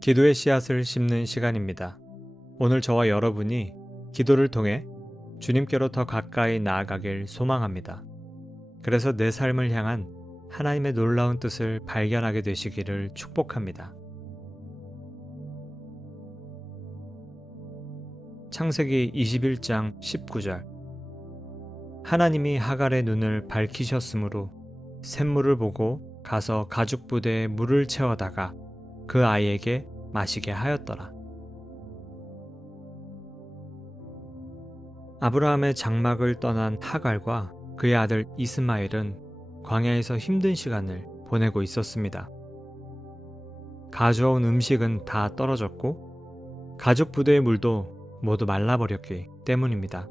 기도의 씨앗을 심는 시간입니다. 오늘 저와 여러분이 기도를 통해 주님께로 더 가까이 나아가길 소망합니다. 그래서 내 삶을 향한 하나님의 놀라운 뜻을 발견하게 되시기를 축복합니다. 창세기 21장 19절. 하나님이 하갈의 눈을 밝히셨으므로 샘물을 보고 가서 가죽 부대에 물을 채워다가 그 아이에게 마시게 하였더라. 아브라함의 장막을 떠난 하갈과 그의 아들 이스마엘은 광야에서 힘든 시간을 보내고 있었습니다. 가져온 음식은 다 떨어졌고 가죽 부대의 물도 모두 말라버렸기 때문입니다.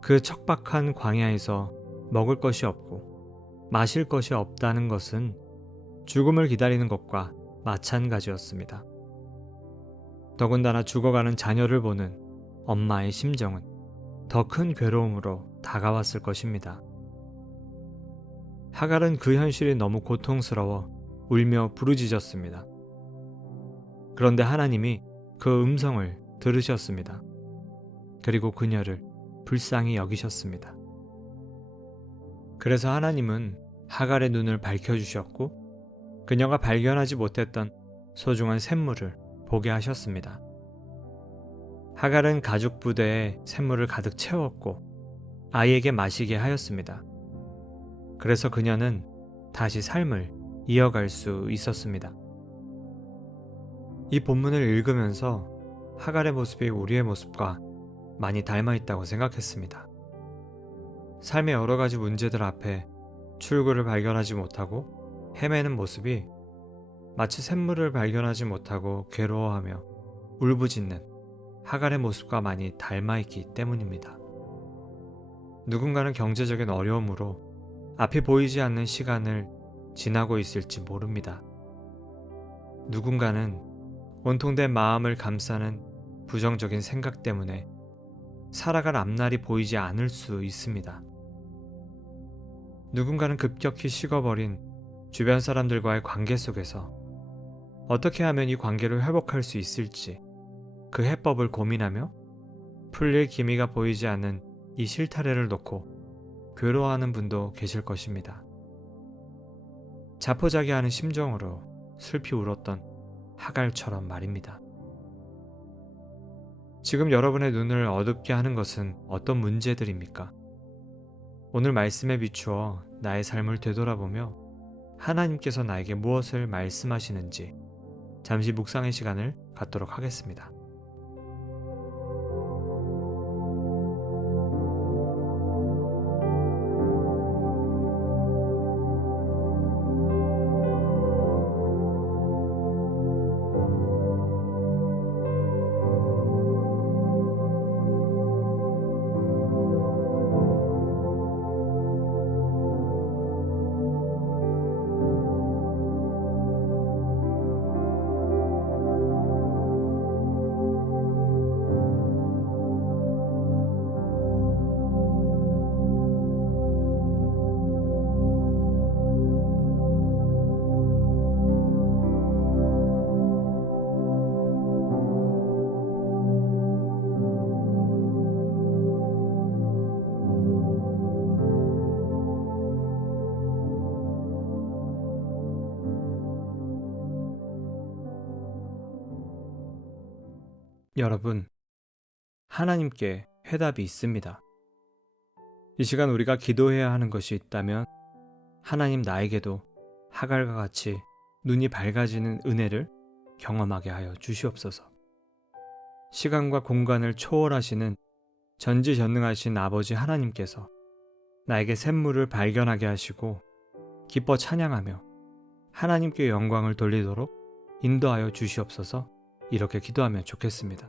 그 척박한 광야에서 먹을 것이 없고 마실 것이 없다는 것은 죽음을 기다리는 것과 마찬가지였습니다. 더군다나 죽어가는 자녀를 보는 엄마의 심정은 더 큰 괴로움으로 다가왔을 것입니다. 하갈은 그 현실이 너무 고통스러워 울며 부르짖었습니다. 그런데 하나님이 그 음성을 들으셨습니다. 그리고 그녀를 불쌍히 여기셨습니다. 그래서 하나님은 하갈의 눈을 밝혀주셨고 그녀가 발견하지 못했던 소중한 샘물을 보게 하셨습니다. 하갈은 가죽 부대에 샘물을 가득 채웠고 아이에게 마시게 하였습니다. 그래서 그녀는 다시 삶을 이어갈 수 있었습니다. 이 본문을 읽으면서 하갈의 모습이 우리의 모습과 많이 닮아 있다고 생각했습니다. 삶의 여러 가지 문제들 앞에 출구를 발견하지 못하고 헤매는 모습이 마치 샘물을 발견하지 못하고 괴로워하며 울부짖는 하갈의 모습과 많이 닮아있기 때문입니다. 누군가는 경제적인 어려움으로 앞이 보이지 않는 시간을 지나고 있을지 모릅니다. 누군가는 온통된 마음을 감싸는 부정적인 생각 때문에 살아갈 앞날이 보이지 않을 수 있습니다. 누군가는 급격히 식어버린 주변 사람들과의 관계 속에서 어떻게 하면 이 관계를 회복할 수 있을지 그 해법을 고민하며 풀릴 기미가 보이지 않는 이 실타래를 놓고 괴로워하는 분도 계실 것입니다. 자포자기하는 심정으로 슬피 울었던 하갈처럼 말입니다. 지금 여러분의 눈을 어둡게 하는 것은 어떤 문제들입니까? 오늘 말씀에 비추어 나의 삶을 되돌아보며 하나님께서 나에게 무엇을 말씀하시는지 잠시 묵상의 시간을 갖도록 하겠습니다. 여러분, 하나님께 해답이 있습니다. 이 시간 우리가 기도해야 하는 것이 있다면 하나님 나에게도 하갈과 같이 눈이 밝아지는 은혜를 경험하게 하여 주시옵소서. 시간과 공간을 초월하시는 전지전능하신 아버지 하나님께서 나에게 샘물을 발견하게 하시고 기뻐 찬양하며 하나님께 영광을 돌리도록 인도하여 주시옵소서. 이렇게 기도하면 좋겠습니다.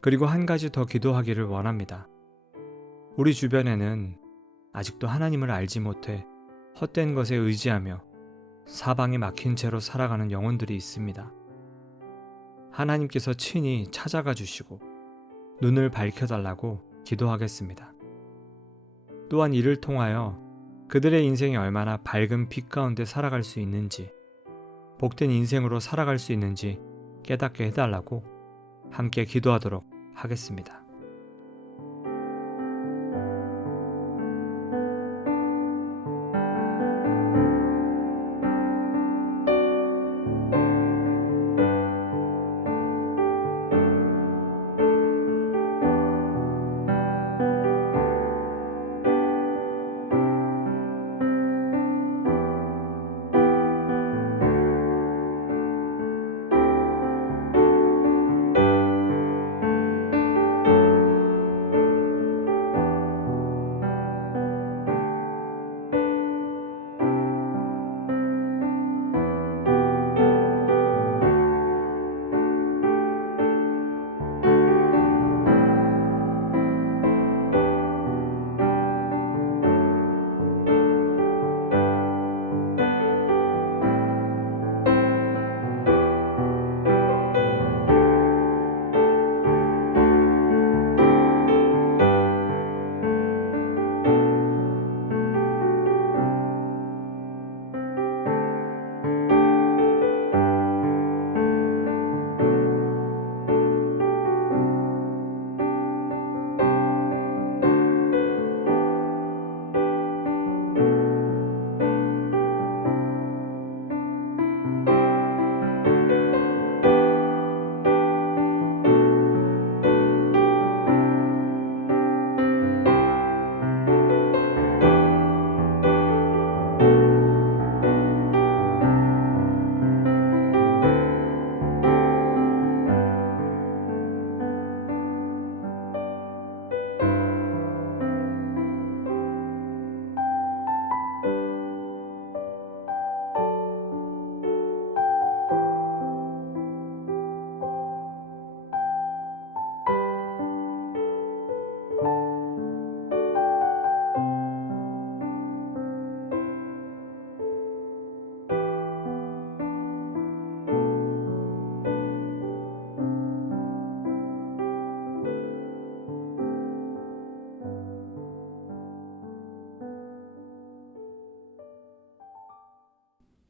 그리고 한 가지 더 기도하기를 원합니다. 우리 주변에는 아직도 하나님을 알지 못해 헛된 것에 의지하며 사방이 막힌 채로 살아가는 영혼들이 있습니다. 하나님께서 친히 찾아가 주시고 눈을 밝혀달라고 기도하겠습니다. 또한 이를 통하여 그들의 인생이 얼마나 밝은 빛 가운데 살아갈 수 있는지 복된 인생으로 살아갈 수 있는지 깨닫게 해달라고 함께 기도하도록 하겠습니다.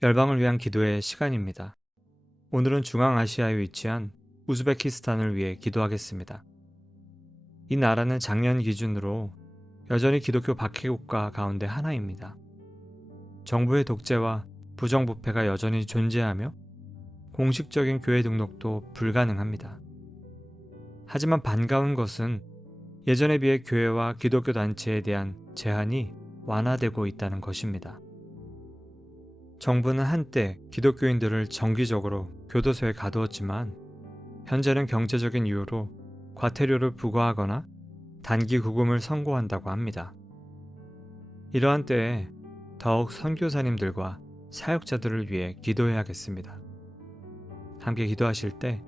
열방을 위한 기도의 시간입니다. 오늘은 중앙아시아에 위치한 우즈베키스탄을 위해 기도하겠습니다. 이 나라는 작년 기준으로 여전히 기독교 박해국가 가운데 하나입니다. 정부의 독재와 부정부패가 여전히 존재하며 공식적인 교회 등록도 불가능합니다. 하지만 반가운 것은 예전에 비해 교회와 기독교 단체에 대한 제한이 완화되고 있다는 것입니다. 정부는 한때 기독교인들을 정기적으로 교도소에 가두었지만 현재는 경제적인 이유로 과태료를 부과하거나 단기 구금을 선고한다고 합니다. 이러한 때에 더욱 선교사님들과 사역자들을 위해 기도해야겠습니다. 함께 기도하실 때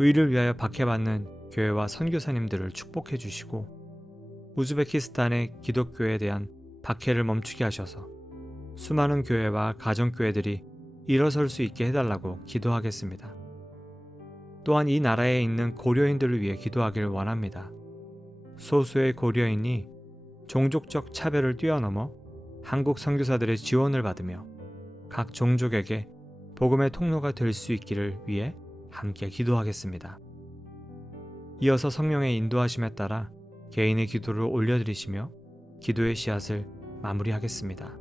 의를 위하여 박해받는 교회와 선교사님들을 축복해 주시고 우즈베키스탄의 기독교에 대한 박해를 멈추게 하셔서 수많은 교회와 가정교회들이 일어설 수 있게 해달라고 기도하겠습니다. 또한 이 나라에 있는 고려인들을 위해 기도하길 원합니다. 소수의 고려인이 종족적 차별을 뛰어넘어 한국 선교사들의 지원을 받으며 각 종족에게 복음의 통로가 될 수 있기를 위해 함께 기도하겠습니다. 이어서 성령의 인도하심에 따라 개인의 기도를 올려드리시며 기도의 씨앗을 마무리하겠습니다.